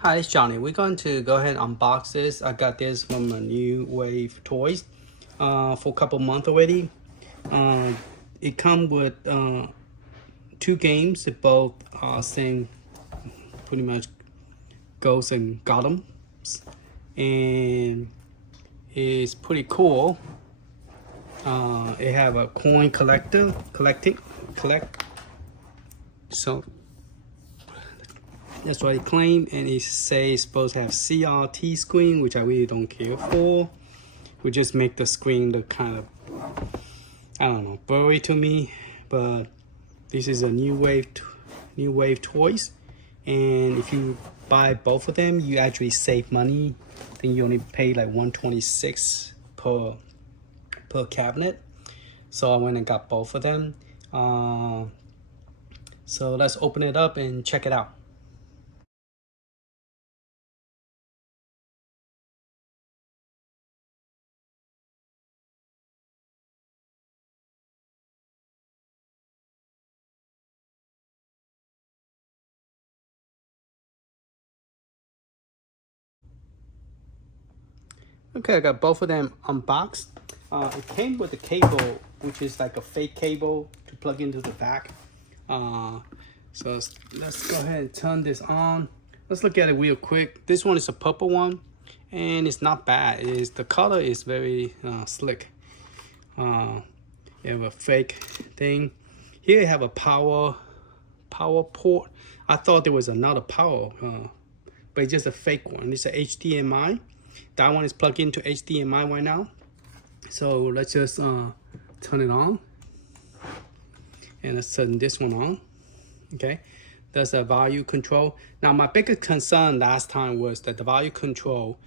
Hi, it's Johnny. We're going to go ahead and unbox this. I got this from a New Wave Toys for a couple months already. It comes with two games. They both same pretty much Ghosts and Goblins, and it's pretty cool. It have a coin collect. So that's what it claimed, and it says it's supposed to have CRT screen, which I really don't care for. We just make the screen look kind of, I don't know, blurry to me. But this is a New Wave Toys, and if you buy both of them, you actually save money. I think you only pay like $126 per cabinet. So I went and got both of them. So let's open it up and check it out. Okay, I got both of them unboxed. It came with a cable, which is like a fake cable to plug into the back. So let's go ahead and turn this on. Let's look at it real quick. This one is a purple one, and it's not bad. The color is very slick. You have a fake thing. Here you have a power port. I thought there was another power, but it's just a fake one. It's a HDMI. That one is plugged into HDMI right now. So let's just turn it on. And let's turn this one on. Okay, that's a volume control. Now my biggest concern last time was that the volume control,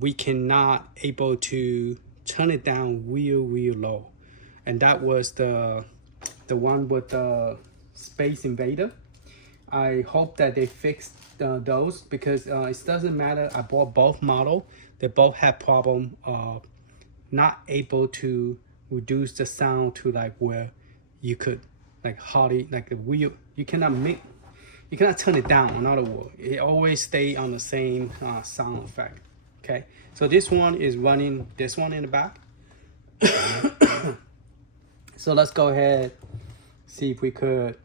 we cannot able to turn it down real low. And that was the one with the Space Invader. I hope that they fixed those, because it doesn't matter. I bought both model. They both have problem not able to reduce the sound to like where you could like hardly like the wheel. You cannot turn it down. In other words, it always stay on the same sound effect. Okay, so this one is running this one in the back. So let's go ahead, see if we could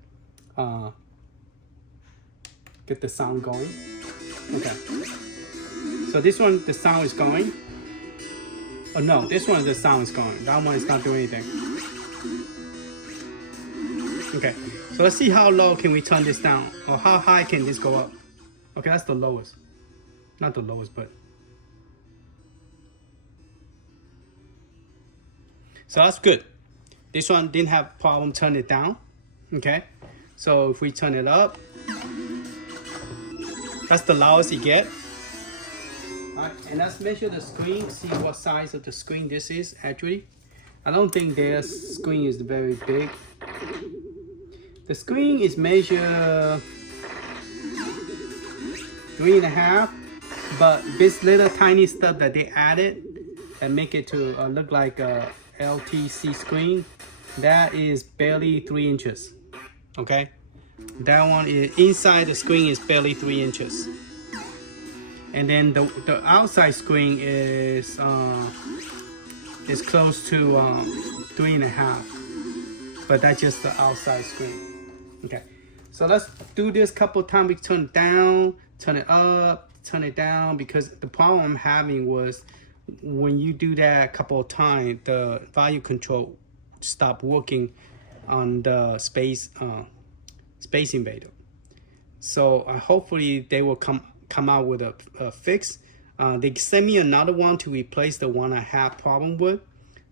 get the sound going. Okay, so this one, the sound is going. Oh no, this one, the sound is going. That one is not doing anything. Okay, so let's see how low can we turn this down, or how high can this go up. Okay, that's the lowest. Not the lowest, but. So that's good. This one didn't have problem turning it down. Okay, so if we turn it up, that's the loudest you get. All right, and let's measure the screen, see what size of the screen this is actually. I don't think their screen is very big. The screen is measured 3.5, but this little tiny stuff that they added and make it to look like a LTC screen, that is barely 3 inches. Okay, that one is inside the screen is barely 3 inches, and then the outside screen is close to 3.5, but that's just the outside screen. Okay, so let's do this couple times. We turn it down, turn it up, turn it down, because the problem I'm having was when you do that a couple of times, the volume control stopped working on the Space Invader. So hopefully they will come out with a fix. They sent me another one to replace the one I had problem with,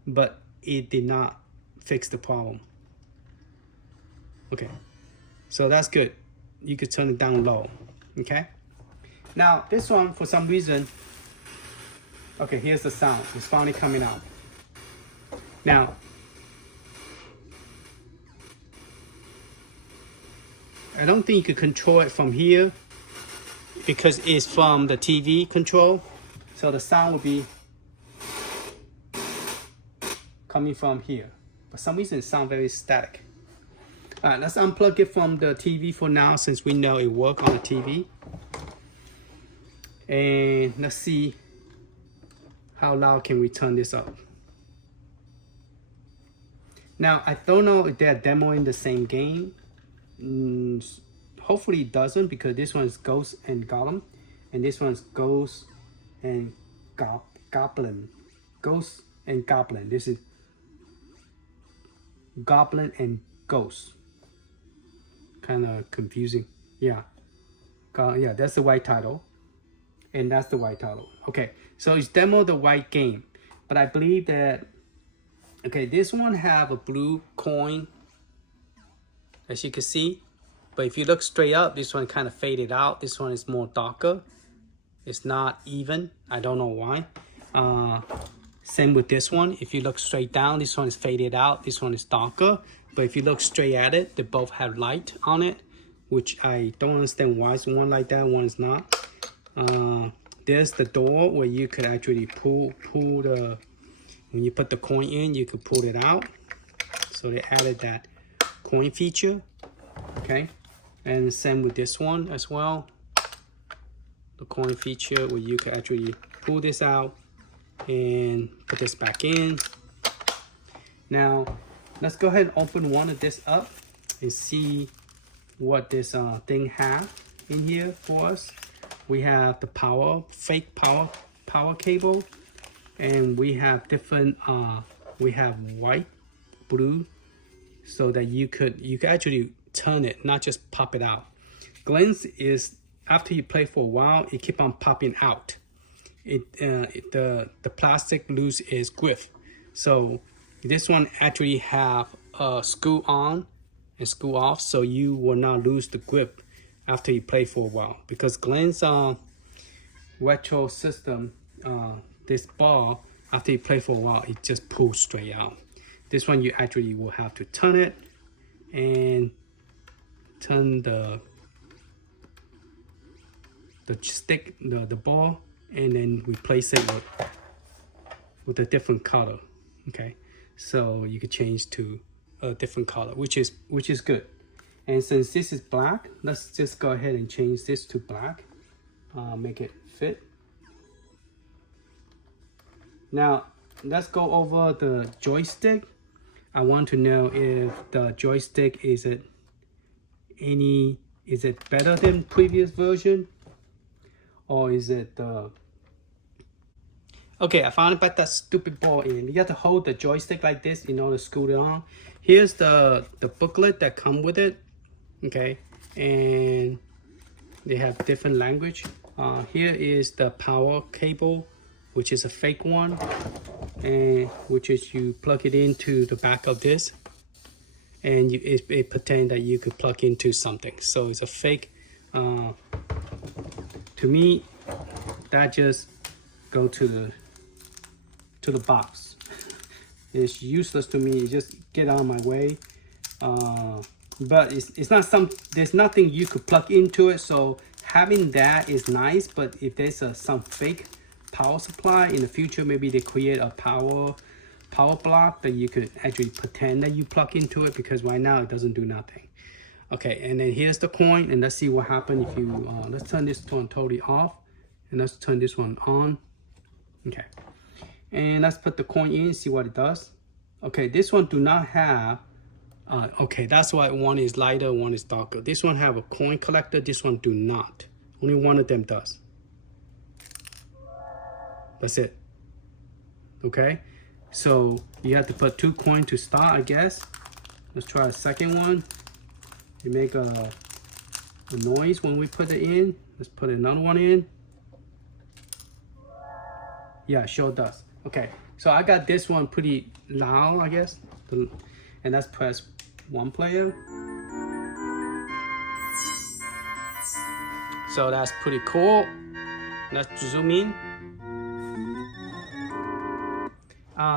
but it did not fix the problem. Okay, so that's good. You could turn it down low. Okay, now this one, for some reason, okay, here's the sound. It's finally coming out. Now, I don't think you can control it from here, because it's from the TV control. So the sound will be coming from here. For some reason, it sounds very static. All right, let's unplug it from the TV for now, since we know it works on the TV. And let's see how loud can we turn this up. Now, I don't know if they're demoing the same game. Hopefully it doesn't, because this one is Ghosts and Golem, and this one is Ghosts and Goblin. Ghosts and Goblin. This is Goblin and Ghosts. Kind of confusing. Yeah. Yeah, that's the white title. And that's the white title. Okay, so it's demo the white game. But I believe that, okay, this one have a blue coin, as you can see. But if you look straight up, this one kind of faded out. This one is more darker. It's not even. I don't know why. Same with this one. If you look straight down, this one is faded out. This one is darker. But if you look straight at it, they both have light on it, which I don't understand why it's one like that, one is not. There's the door where you could actually pull the, when you put the coin in, you could pull it out. So they added that coin feature. Okay, and same with this one as well. The coin feature where you could actually pull this out and put this back in. Now, let's go ahead and open one of this up and see what this thing have in here for us. We have the fake power cable, and we have different we have white, blue, so that you could actually turn it, not just pop it out. Glens is, after you play for a while, it keep on popping out. The plastic loose its grip. So this one actually have a screw on and screw off, so you will not lose the grip after you play for a while. Because Glenn's retro system, this ball, after you play for a while, it just pulls straight out. This one you actually will have to turn it and turn the stick, the ball, and then replace it with a different color. Okay, so you could change to a different color, which is good. And since this is black, let's just go ahead and change this to black. Make it fit. Now, let's go over the joystick. I want to know if the joystick is it better than previous version, or is it okay, I found about that stupid ball in. You have to hold the joystick like this in order to screw it on. Here's the booklet that come with it. Okay, and they have different language. Here is the power cable, which is a fake one, and which is you plug it into the back of this, and it pretend that you could plug into something. So it's a fake. To me, that just go to the box. It's useless to me. Just get out of my way. But it's not there's nothing you could plug into it, so having that is nice. But if there's some fake power supply in the future, maybe they create a power block that you could actually pretend that you plug into it, because right now it doesn't do nothing. Okay, and then here's the coin, and let's see what happens if you let's turn this one totally off, and let's turn this one on. Okay, and let's put the coin in, see what it does. Okay, this one do not have okay, that's why one is lighter, one is darker. This one have a coin collector, this one do not. Only one of them does. That's it. Okay, so you have to put 2 coins to start, I guess. Let's try a second one. You make a noise when we put it in. Let's put another one in. Yeah, sure does. Okay, so I got this one pretty loud, I guess. And that's press 1 player. So that's pretty cool. Let's zoom in.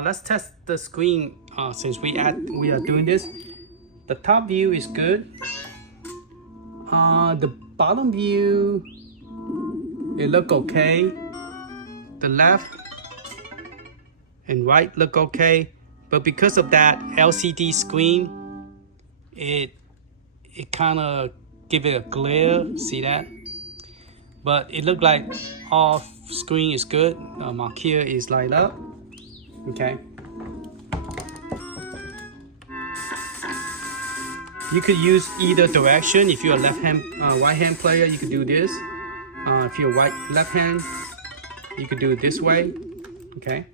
Let's test the screen since we are doing this. The top view is good. The bottom view, it look okay. The left and right look okay, but because of that LCD screen, it kind of give it a glare. See that? but it looked like all screen is good. Marquee is light up. Okay. You could use either direction. If you're a right hand player, you could do this. If you're left hand, you could do it this way. Okay.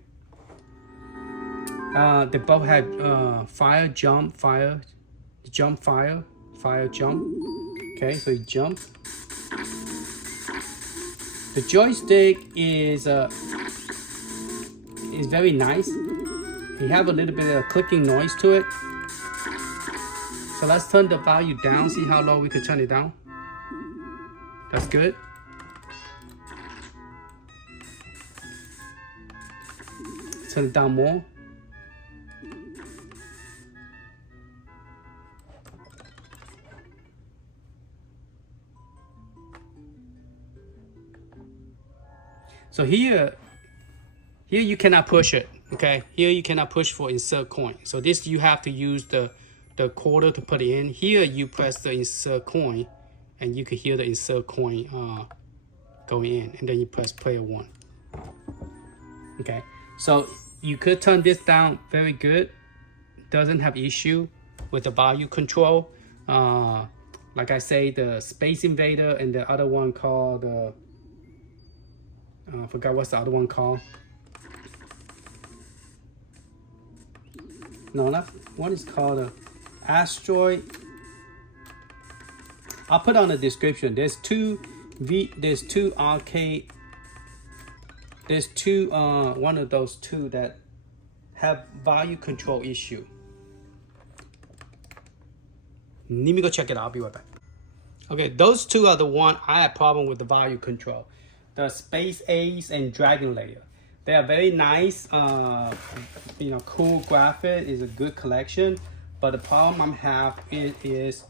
They both have fire, jump, fire, jump, fire, fire, jump. Okay, so you jump. The joystick is very nice. You have a little bit of clicking noise to it. So let's turn the value down, see how low we could turn it down. That's good. Turn it down more. So here you cannot push it, okay? Here you cannot push for insert coin. So this you have to use the quarter to put it in. Here you press the insert coin and you can hear the insert coin going in, and then you press player 1. Okay, so you could turn this down very good. Doesn't have issue with the volume control. Like I say, the Space Invader and the other one called I forgot what's the other one called. No, not one is called Asteroid. I'll put on the description. There's two arcade. There's two one of those two that have volume control issue. Let me go check it out. I'll be right back. Okay, those two are the one I had problem with the volume control. The Space Ace and Dragon Layer. They are very nice, cool graphic, is a good collection, but the problem I have is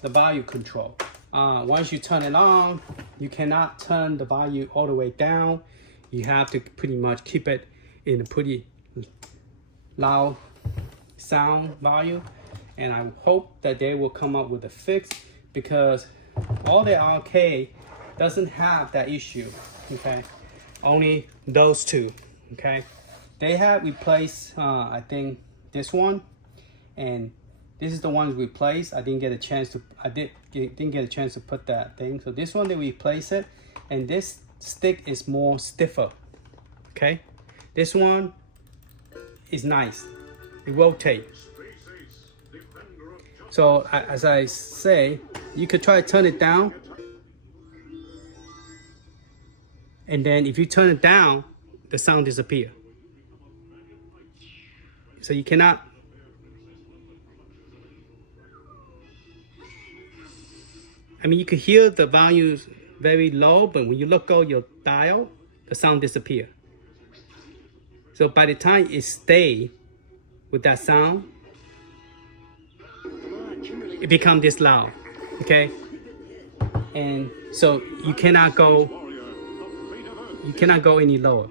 the volume control. Once you turn it on, you cannot turn the volume all the way down. You have to pretty much keep it in a pretty loud sound volume, and I hope that they will come up with a fix, because all the arcade doesn't have that issue, okay? Only those two, okay? They have replaced, I think, this one, and this is the ones replaced. I didn't get a chance to put that thing. So this one, they replace it, and this stick is more stiffer, okay? This one is nice. It rotates. So as I say, you could try to turn it down, and then if you turn it down, the sound disappears. So you cannot. I mean, you can hear the volume very low, but when you look over your dial, the sound disappears. So by the time it stays with that sound, it becomes this loud, okay? And so you cannot go any lower.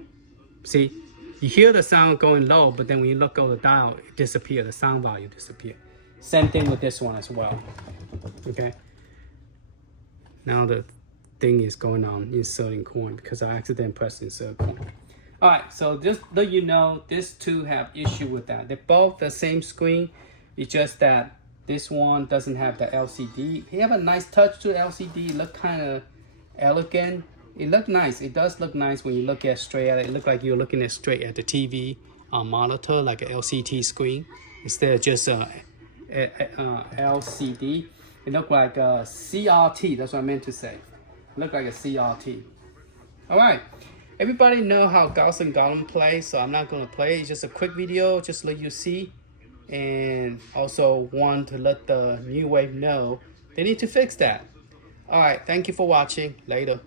See, you hear the sound going low, but then when you look over the dial, it disappears. The sound volume disappears. Same thing with this one as well. Okay. Now the thing is going on inserting coin because I accidentally pressed insert coin. All right, so just let you know, these two have issue with that. They're both the same screen. It's just that this one doesn't have the LCD. They have a nice touch to LCD. It look kind of elegant. It looked nice. It does look nice when you look at straight at it. It looked like you're looking at straight at the TV monitor, like an LCD screen, instead of just a LCD. It looked like a CRT. That's what I meant to say. It looked like a CRT. All right. Everybody know how Ghouls'n Ghosts play, so I'm not going to play. It's just a quick video, just to let you see. And also want to let the New Wave know they need to fix that. All right. Thank you for watching. Later.